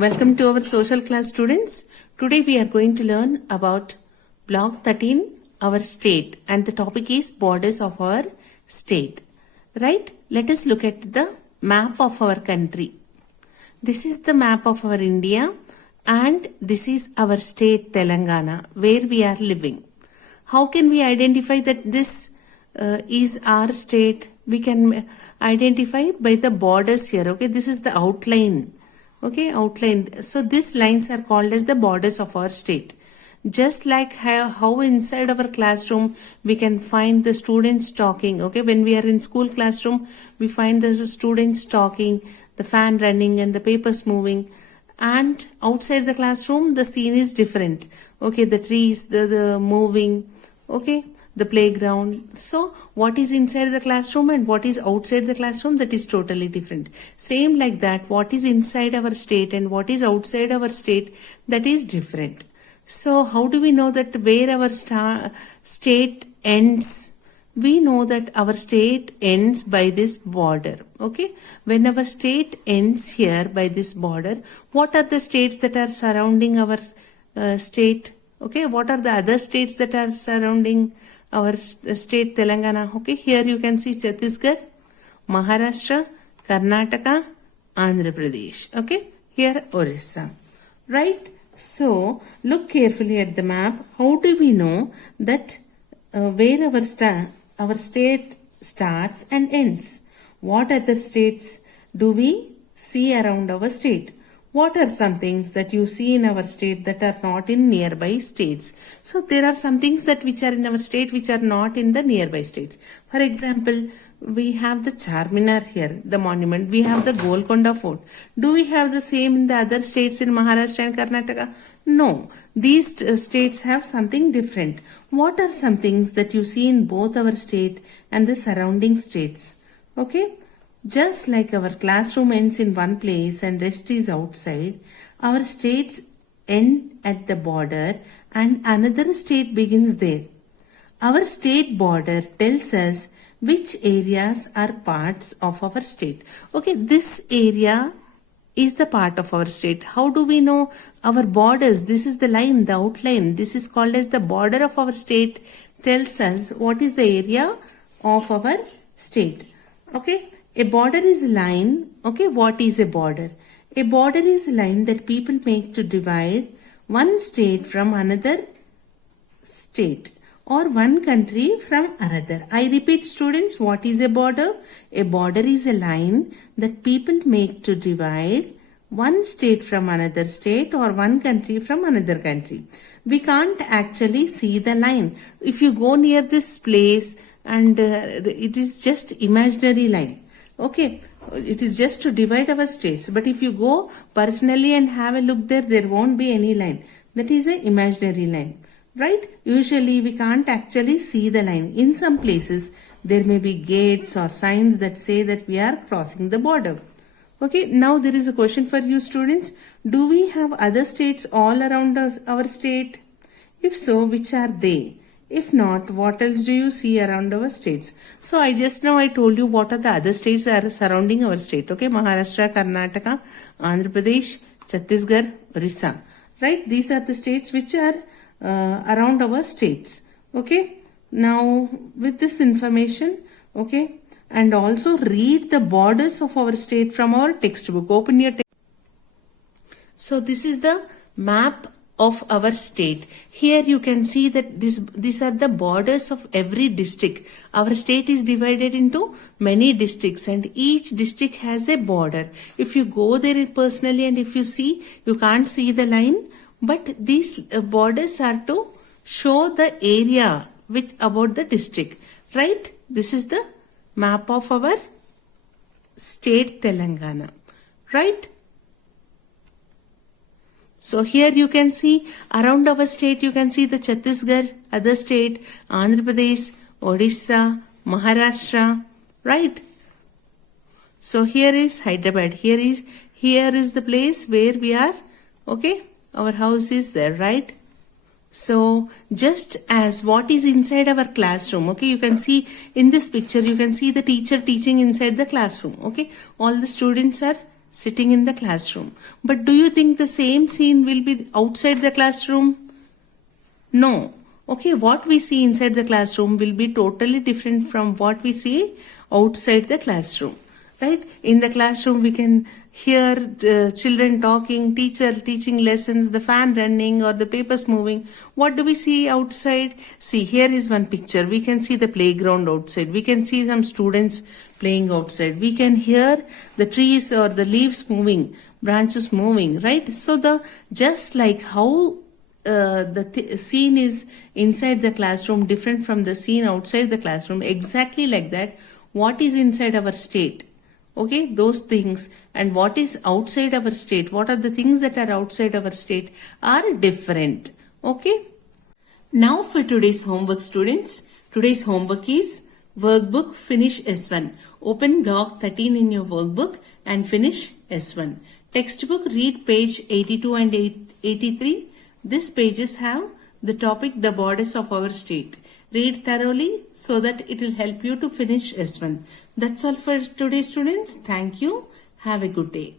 Welcome to our social class, students. Today we are going to learn about block 13, our state, and the topic is borders of our state. Right? Let us look at the map of our country. This is the map of our India, and this is our state Telangana, where we are living. How can we identify that this is our state? We can identify by the borders here. Okay, this is the outline. Okay, outline. So these lines are called as the borders of our state. Just like how inside our classroom we can find the students talking. Okay, when we are in school classroom, we find the students talking, the fan running and the papers moving. And outside the classroom, the scene is different. Okay, the trees, the moving. Okay, the playground. So what is inside the classroom and what is outside the classroom, that is totally different. Same like that, what is inside our state and what is outside our state, that is different. So how do we know that where our state ends? We know that our state ends by this border. Okay, when our state ends here by this border, what are the states that are surrounding our state? Okay, what are the other states that are surrounding our state Telangana? Okay, here you can see Chhattisgarh, Maharashtra, Karnataka, Andhra Pradesh. Okay, here Orissa. Right? So look carefully at the map. How do we know that where our state starts and ends? What other states do we see around our state? What are some things that you see in our state that are not in nearby states? So there are some things that which are in our state which are not in the nearby states. For example, we have the Charminar here, the monument. We have the Golconda Fort. Do we have the same in the other states in Maharashtra and Karnataka? No. These states have something different. What are some things that you see in both our state and the surrounding states? Okay. Just like our classroom ends in one place and rest is outside, our states end at the border and another state begins there. Our state border tells us which areas are parts of our state. Okay, this area is the part of our state. How do we know our borders? This is the line, the outline. This is called as the border of our state, tells us what is the area of our state. Okay. A border is a line. Okay, what is a border? A border is a line that people make to divide one state from another state or one country from another. I repeat, students, what is a border? A border is a line that people make to divide one state from another state or one country from another country. We can't actually see the line. If you go near this place and it is just imaginary line. Okay, it is just to divide our states. But if you go personally and have a look there, there won't be any line. That is an imaginary line. Right? Usually we can't actually see the line. In some places, there may be gates or signs that say that we are crossing the border. Okay, now there is a question for you, students. Do we have other states all around our state? If so, which are they? If not, what else do you see around our states? So I told you what are the other states that are surrounding our state. Okay, Maharashtra, Karnataka, Andhra Pradesh, Chhattisgarh, Orissa. Right? These are the states which are around our states. Okay. Now with this information, okay, and also read the borders of our state from our textbook. Open your textbook. So this is the map of our state. Here you can see that these are the borders of every district. Our state is divided into many districts and each district has a border. If you go there personally and if you see, you can't see the line, but these borders are to show the area about the district. Right? This is the map of our state Telangana. Right? So here you can see around our state, you can see the Chhattisgarh, other state, Andhra Pradesh, Odisha, Maharashtra, right? So here is Hyderabad. Here is the place where we are. Okay, our house is there, right? So just as what is inside our classroom, okay, you can see in this picture, you can see the teacher teaching inside the classroom. Okay, all the students are sitting in the classroom. But do you think the same scene will be outside the classroom? No. Okay, what we see inside the classroom will be totally different from what we see outside the classroom. Right? In the classroom, we can hear children talking, teacher teaching lessons, the fan running or the papers moving. What do we see outside? See, here is one picture. We can see the playground outside. We can see some students playing outside. We can hear the trees or the leaves moving, branches moving, right? So just like how the scene is inside the classroom different from the scene outside the classroom, exactly like that, what is inside our state? Okay, those things, and what is outside our state, what are the things that are outside our state are different. Okay, now for today's homework, students. Today's homework is workbook finish S1. Open block 13 in your workbook and finish S1. Textbook, read page 82 and 83. These pages have the topic the borders of our state. Read thoroughly so that it will help you to finish S1. That's all for today, students. Thank you. Have a good day.